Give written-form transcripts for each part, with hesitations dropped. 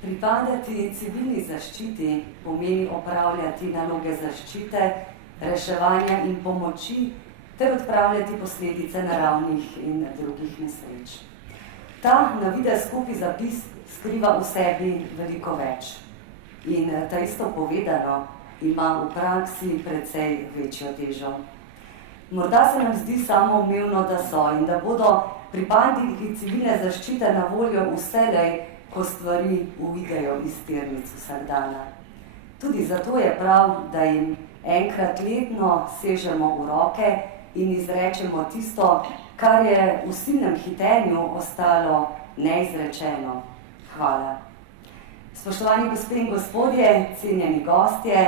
Pripadati civilni zaščiti pomeni opravljati naloge zaščite, reševanja in pomoči ter odpravljati posledice naravnih in drugih nesreč. Ta navidez skupi zapis skriva v sebi veliko več in ta isto povedano ima v praksi precej večjo težo. Morda se nam zdi samoumevno, da so in da bodo pripadniki civilne zaščite na voljo vselej, ko stvari uidejo iz tirnic vsakdana. Tudi zato je prav, da jim enkrat letno sežemo v roke in izrečemo tisto, kar je v silnem hitenju ostalo neizrečeno. Hvala. Spoštovani gospe in gospodje, cenjeni gostje,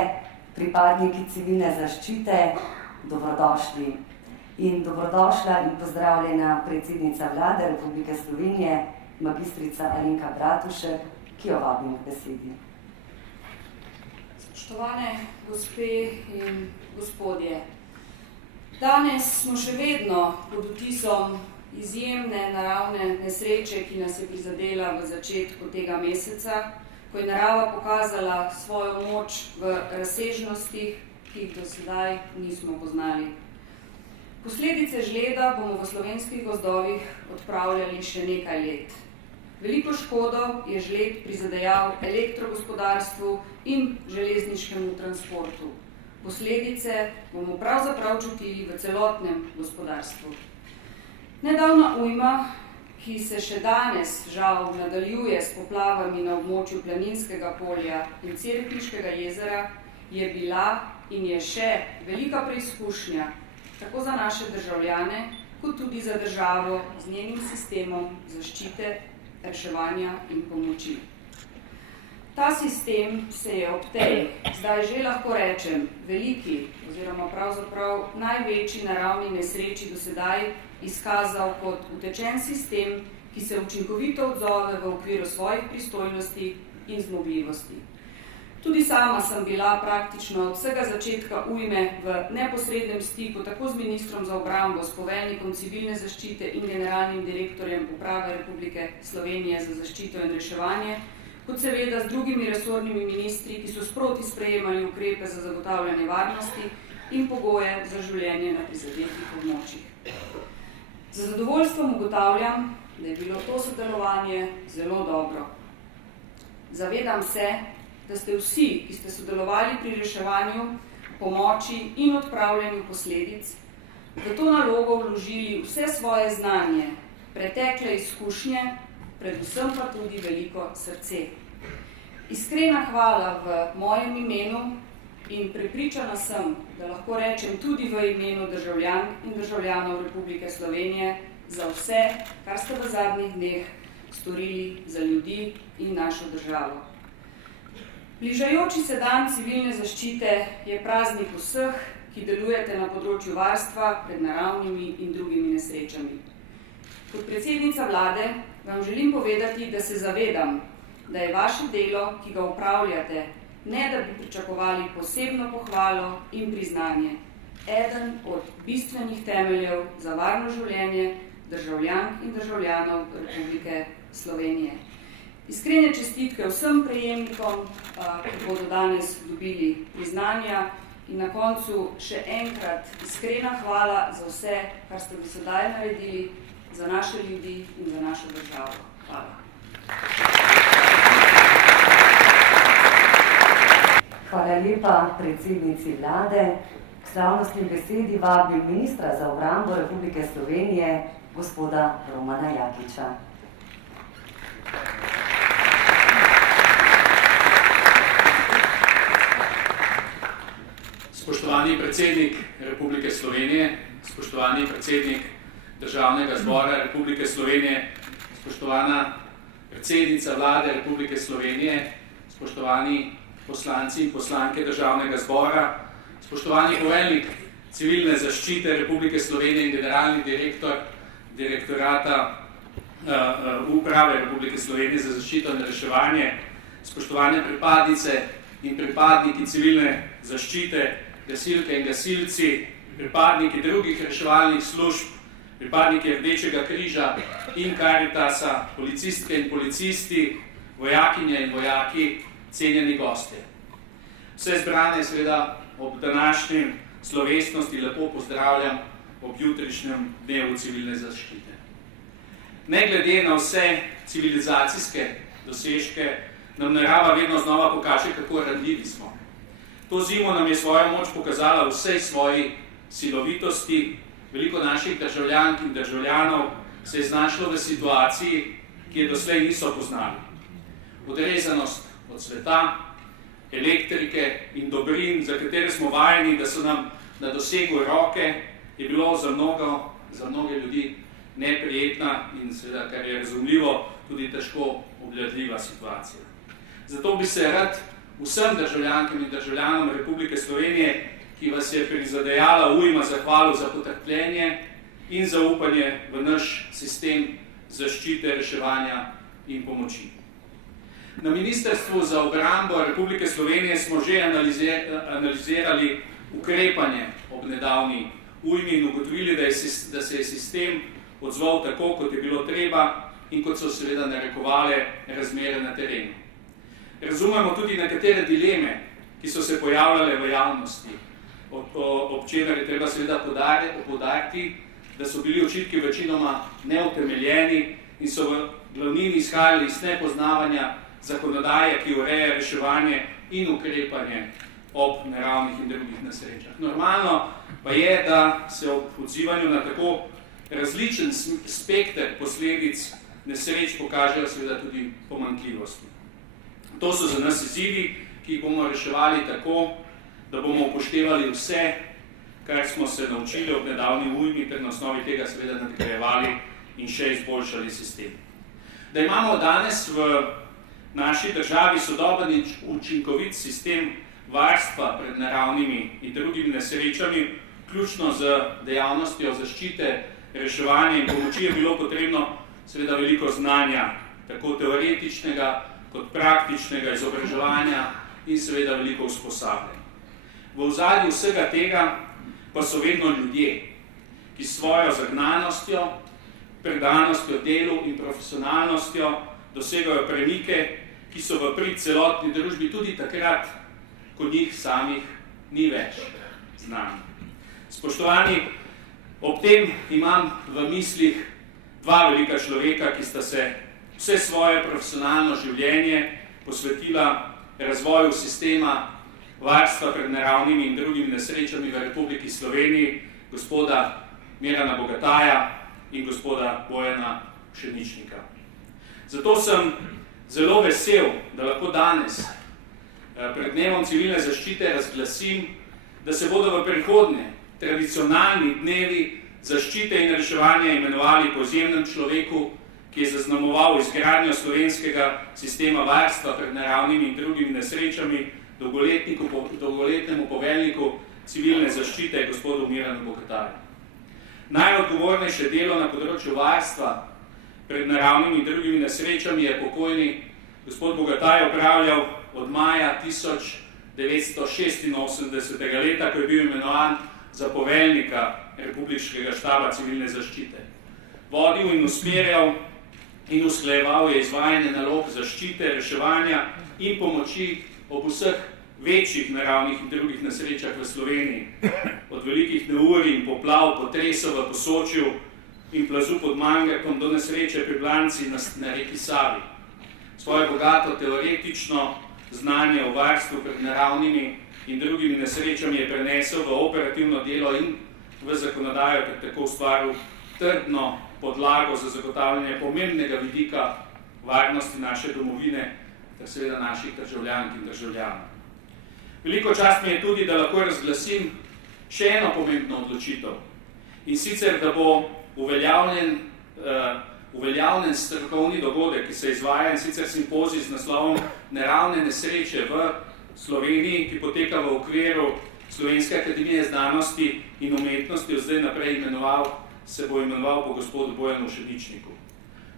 pripadniki civilne zaščite, dobrodošli. In dobrodošla in pozdravljena predsednica Vlade Republike Slovenije, magistrica Alenka Bratušek, ki jo vabim k besedi. Spoštovane gospe in gospodje, danes smo še vedno pod vtisom izjemne naravne nesreče, ki nas je prizadela v začetku tega meseca, ko je narava pokazala svojo moč v razsežnostih, ki jih do sedaj nismo poznali. Posledice žleda bomo v slovenskih gozdovih odpravljali še nekaj let. Veliko škodo je žled prizadejal elektrogospodarstvu in železniškemu transportu. Posledice bomo pravzaprav čutili v celotnem gospodarstvu. Nedavna ujma, ki se še danes žal nadaljuje s poplavami na območju Planinskega polja in Cerkniškega jezera, je bila in je še velika preizkušnja tako za naše državljane, kot tudi za državo z njenim sistemom zaščite, reševanja in pomoči. Ta sistem se je ob tej, zdaj že lahko rečem, veliki oziroma pravzaprav največji naravni nesreči do sedaj izkazal kot utečen sistem, ki se učinkovito odzove v okviru svojih pristojnosti in zmogljivosti. Tudi sama sem bila praktično od vsega začetka ujme v neposrednem stiku tako z ministrom za obrambo, s poveljnikom civilne zaščite in generalnim direktorjem Uprave Republike Slovenije za zaščito in reševanje, kot seveda z drugimi resornimi ministri, ki so sproti sprejemali ukrepe za zagotavljanje varnosti in pogoje za življenje na prizadetih območjih. Z zadovoljstvom ugotavljam, da je bilo to sodelovanje zelo dobro. Zavedam se, da ste vsi, ki ste sodelovali pri reševanju, pomoči in odpravljanju posledic, v to nalogo vložili vse svoje znanje, pretekle izkušnje, predvsem pa tudi veliko srce. Iskrena hvala v mojem imenu in prepričana sem, da lahko rečem tudi v imenu državljank in državljanov Republike Slovenije za vse, kar ste v zadnjih dneh storili za ljudi in našo državo. Bližajoči se dan civilne zaščite je praznik vseh, ki delujete na področju varstva pred naravnimi in drugimi nesrečami. Kot predsednica vlade vam želim povedati, da se zavedam, da je vaše delo, ki ga upravljate, ne da bi pričakovali posebno pohvalo in priznanje, eden od bistvenih temeljev za varno življenje državljank in državljanov Republike Slovenije. Iskrene čestitke vsem prejemnikom, ki bodo danes dobili priznanja in na koncu še enkrat iskrena hvala za vse, kar ste do sedaj naredili za naše ljudi in za našo državo. Hvala. Hvala lepa predsednici vlade. K slavnostni besedi vabim ministra za obrambo Republike Slovenije, gospoda Romana Jakiča. Spoštovani predsednik Republike Slovenije, spoštovani predsednik Državnega zbora Republike Slovenije, spoštovana predsednica Vlade Republike Slovenije, spoštovani poslanci in poslanke Državnega zbora, spoštovani poveljnik civilne zaščite Republike Slovenije in generalni direktor Direktorata Uprave Republike Slovenije za zaščito in reševanje, spoštovane pripadnice in pripadniki civilne zaščite, gasilke in gasilci, pripadniki drugih reševalnih služb, pripadniki Rdečega križa in Karitasa, policistke in policisti, vojakinje in vojaki, cenjeni gostje. Vse zbrane seveda ob današnjem slovesnosti lepo pozdravljam ob jutrišnjem dnevu civilne zaščite. Ne glede na vse civilizacijske dosežke, nam narava vedno znova pokaže, kako ranljivi smo. To zimo nam je svojo moč pokazala vsej svoji silovitosti. Veliko naših državljank in državljanov se je znašlo v situaciji, ki je doslej niso poznali. Odrezanost od sveta, elektrike in dobrin, za katere smo vajeni, da so nam na dosegu roke, je bilo za mnoge ljudi neprijetna in seveda, kar je razumljivo, tudi težko obvladljiva situacija. Zato bi se rad vsem državljankam in državljanom Republike Slovenije, ki vas je prizadejala ujma, zahvalil za potrpljenje in zaupanje v naš sistem zaščite, reševanja in pomoči. Na Ministrstvu za obrambo Republike Slovenije smo že analizirali ukrepanje ob nedavni ujmi in ugotovili, da se je sistem odzval tako, kot je bilo treba in kot so seveda narekovale razmere na terenu. Razumemo tudi nekatere dileme, ki so se pojavljale v javnosti, ob čemer je treba seveda poudariti, da so bili očitki večinoma neutemeljeni in so v glavnini izhajali iz nepoznavanja zakonodaje, ki ureja reševanje in ukrepanje ob naravnih in drugih nesrečah. Normalno pa je, da se ob odzivanju na tako različen spekter posledic nesreč pokažejo seveda tudi pomanjkljivosti. To so za nas izzivi, ki jih bomo reševali tako, da bomo upoštevali vse, kar smo se naučili ob nedavni ujmi, ter na osnovi tega seveda nadgrajevali in še izboljšali sistem. Da imamo danes v naši državi sodoben in učinkovit sistem varstva pred naravnimi in drugimi nesrečami, vključno z dejavnostjo zaščite, reševanja in pomoči, je bilo potrebno seveda veliko znanja, tako teoretičnega kot praktičnega izobraževanja in seveda veliko usposabljanja. V ozadju vsega tega pa so vedno ljudje, ki s svojo zagnanostjo, predanostjo delu in profesionalnostjo dosegajo premike, ki so v prid celotni družbi tudi takrat, ko njih samih ni več znani. Spoštovani, ob tem imam v mislih dva velika človeka, ki sta se vse svoje profesionalno življenje posvetila razvoju sistema varstva pred naravnimi in drugimi nesrečami v Republiki Sloveniji, gospoda Mirana Bogataja in gospoda Bojana Pšeničnika. Zato sem zelo vesel, da lahko danes pred dnevom civilne zaščite razglasim, da se bodo v prihodnje tradicionalni dnevi zaščite in reševanja imenovali po izjemnem človeku, ki je zaznamoval izgradnjo slovenskega sistema varstva pred naravnimi in drugimi nesrečami, dolgoletnemu poveljniku civilne zaščite, gospodu Miranu Bogataju. Najodgovornejše delo na področju varstva pred naravnimi in drugimi nesrečami je pokojni gospod Bogataj opravljal od maja 1986. leta, ko je bil imenovan za poveljnika Republiškega štaba civilne zaščite. Vodil in usmerjal in usklajeval je izvajanje nalog zaščite, reševanja in pomoči ob vseh večjih naravnih in drugih nesrečah v Sloveniji, od velikih neurij in poplav, potresov v Posočju in plazu pod Mangartom do nesreče pri Blanci na reki Savi. Svoje bogato teoretično znanje o varstvu pred naravnimi in drugimi nesrečami je prenesel v operativno delo in v zakonodajo, ter tako ustvaril trdno podlago za zagotavljanje pomembnega vidika varnosti naše domovine ter seveda naših državljank in državljanov. Veliko čast mi je tudi, da lahko razglasim še eno pomembno odločitev, in sicer, da bo uveljavljen strokovni dogodek, ki se izvaja, in sicer simpozij z naslovom Naravne nesreče v Sloveniji, ki poteka v okviru Slovenske akademije znanosti in umetnosti, zdaj naprej se bo imenoval po gospodu Bojanu Pšeničniku.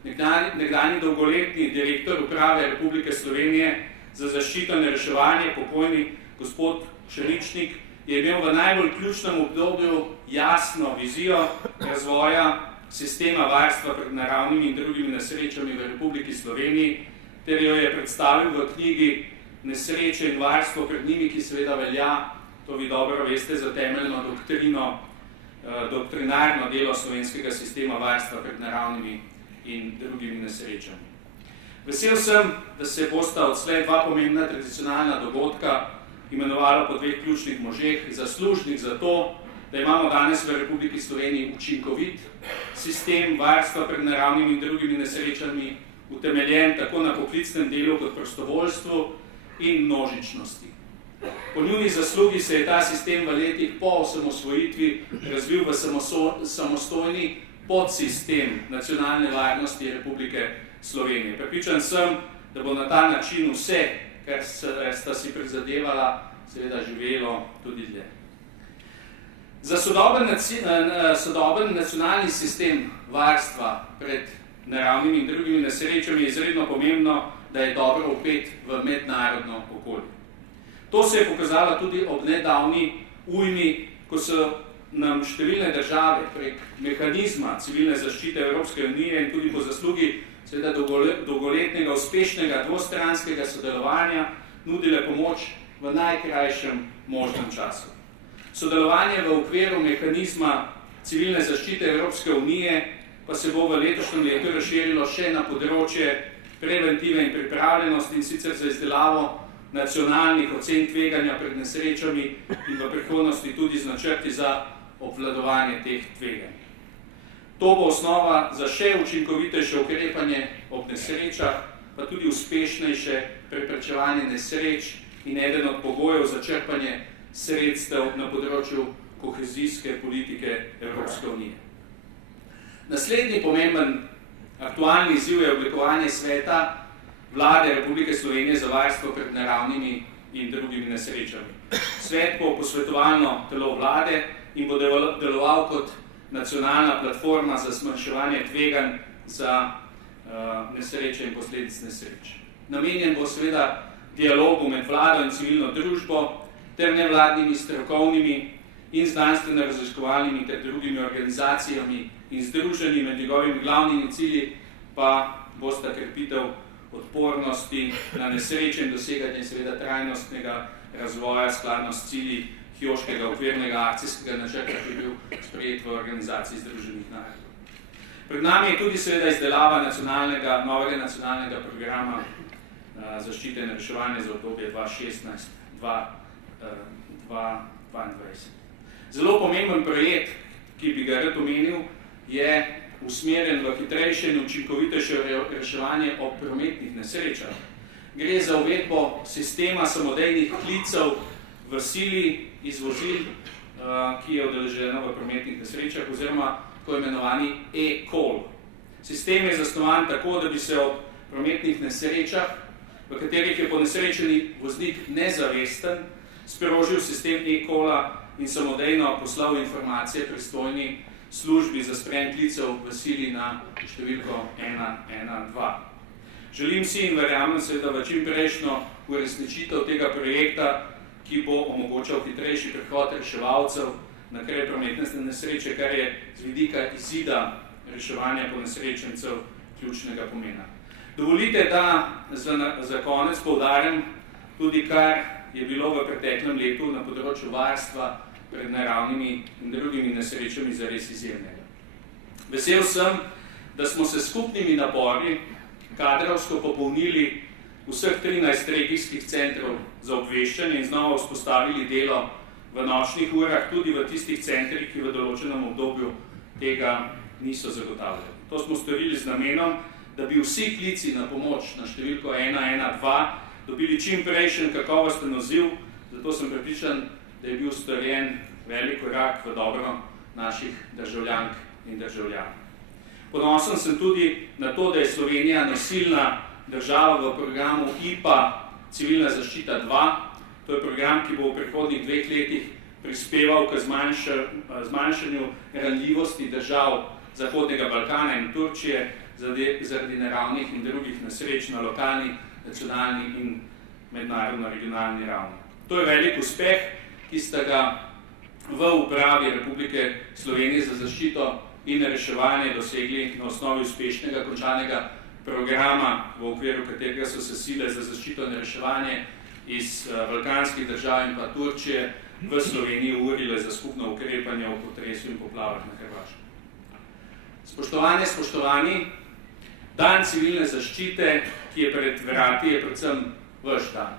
Nekdanji dolgoletni direktor Uprave Republike Slovenije za zaščito in reševanje, pokojni gospod Pšeničnik, je imel v najbolj ključnem obdobju jasno vizijo razvoja sistema varstva pred naravnimi in drugimi nesrečami v Republiki Sloveniji, ter jo je predstavil v knjigi Nesreče in varstvo pred njimi, ki seveda velja, to vi dobro veste, za temeljno doktrinarno delo slovenskega sistema varstva pred naravnimi in drugimi nesrečami. Vesel sem, da se bosta odslej dva pomembna tradicionalna dogodka imenovala po dveh ključnih možeh, zaslužnih za to, da imamo danes v Republiki Sloveniji učinkovit sistem varstva pred naravnimi in drugimi nesrečami, utemeljen tako na poklicnem delu kot prostovoljstvu in množičnosti. Po njuni zaslugi se je ta sistem v letih po osamosvojitvi razvil v samostojni podsistem nacionalne varnosti Republike Slovenije. Prepričan sem, da bo na ta način vse, kar sta si prizadevala, seveda živelo tudi dlje. Za sodoben nacionalni sistem varstva pred naravnimi in drugimi nesrečami je izredno pomembno, da je dobro vpet v mednarodno okolje. To se je pokazalo tudi ob nedavni ujmi, ko so nam številne države prek mehanizma civilne zaščite Evropske unije in tudi po zaslugi seveda dolgoletnega uspešnega dvostranskega sodelovanja nudile pomoč v najkrajšem možnem času. Sodelovanje v okviru mehanizma civilne zaščite Evropske unije pa se bo v letošnjem letu razširilo še na področje preventive in pripravljenosti, in sicer za izdelavo nacionalnih ocen tveganja pred nesrečami in v prihodnosti tudi z načrti za obvladovanje teh tveganj. To bo osnova za še učinkovitejše ukrepanje ob nesrečah, pa tudi uspešnejše preprečevanje nesreč in eden od pogojev za črpanje sredstev na področju kohezijske politike Evropske unije. Naslednji pomemben aktualni izziv je oblikovanje sveta Vlade Republike Slovenije za varstvo pred naravnimi in drugimi nesrečami. Svet bo posvetovalno telo vlade in bo deloval kot nacionalna platforma za zmanjševanje tveganj za nesreče in posledic nesreč. Namenjen bo seveda dialogu med vlado in civilno družbo ter nevladnimi, strokovnimi in znanstveno-raziskovalnimi ter drugimi organizacijami in združenji. Med njegovimi glavnimi cilji pa bosta krepitev odpornosti na nesreče in doseganje seveda trajnostnega razvoja skladno s cilji Kjoškega okvirnega akcijskega načrta, ki je bil sprejet v Organizaciji združenih narodov. Pred nami je tudi seveda izdelava novega nacionalnega programa zaščite in reševanja za obdobje 2016-2022. Zelo pomemben projekt, ki bi ga rad omenil, je usmerjen v hitrejše in učinkovitejše reševanje ob prometnih nesrečah. Gre za uvedbo sistema samodejnih klicev v sili iz vozil, ki je udeležena v prometnih nesrečah, oziroma tako imenovani e-call. Sistem je zasnovan tako, da bi se ob prometnih nesrečah, v katerih je ponesrečeni voznik nezavesten, sprožil sistem e-calla in samodejno poslal informacije pristojni službi za sprejem klicev v sili na številko 112. Želim si in verjamem seveda v čimprejšnjo uresničitev tega projekta, ki bo omogočal hitrejši prehod reševalcev na kraj prometne nesreče, kar je z vidika izida reševanja ponesrečencev ključnega pomena. Dovolite, da za konec poudarim tudi, kar je bilo v preteklem letu na področju varstva pred naravnimi in drugimi nesrečami zares izjemnega. Vesel sem, da smo se skupnimi napori kadrovsko popolnili vseh 13 regijskih centrov za obveščanje in znova vzpostavili delo v nočnih urah, tudi v tistih centrih, ki v določenem obdobju tega niso zagotavljali. To smo storili z namenom, da bi vsi klici na pomoč na številko 112 dobili čim prejšen kakovosten odziv, zato sem prepričan, da je bil storjen velik korak v dobro naših državljank in državljanov. Ponosen sem tudi na to, da je Slovenija nosilna država v programu IPA Civilna zaščita 2. To je program, ki bo v prihodnjih 2 letih prispeval k zmanjšanju ranljivosti držav Zahodnega Balkana in Turčije zaradi naravnih in drugih nesreč na lokalni, nacionalni in mednarodno-regionalni ravni. To je velik uspeh, ki sta ga v upravi Republike Slovenije za zaščito in reševanje dosegli na osnovi uspešnega končanega programa, v okviru katerega so se sile za zaščito in reševanje iz balkanskih držav in pa Turčije v Sloveniji urile za skupno ukrepanje v potresu in poplavah na Hrvaškem. Spoštovani, dan civilne zaščite, ki je pred vrati, je predvsem vaš dan.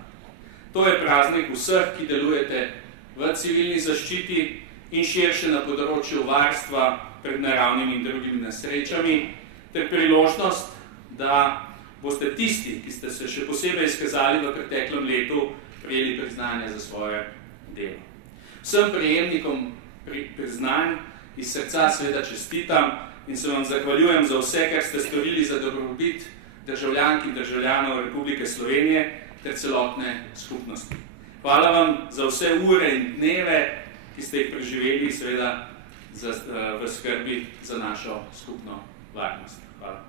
To je praznik vseh, ki delujete v civilni zaščiti in širše na področju varstva pred naravnimi in drugimi nesrečami, ter priložnost, da boste tisti, ki ste se še posebej izkazali v preteklem letu, prejeli priznanje za svoje delo. Vsem prejemnikom priznanj iz srca seveda čestitam in se vam zahvaljujem za vse, kar ste storili za dobrobit državljank in državljanov Republike Slovenije ter celotne skupnosti. Hvala vam za vse ure in dneve, ki ste jih preživeli seveda v skrbi za našo skupno varnost. Hvala.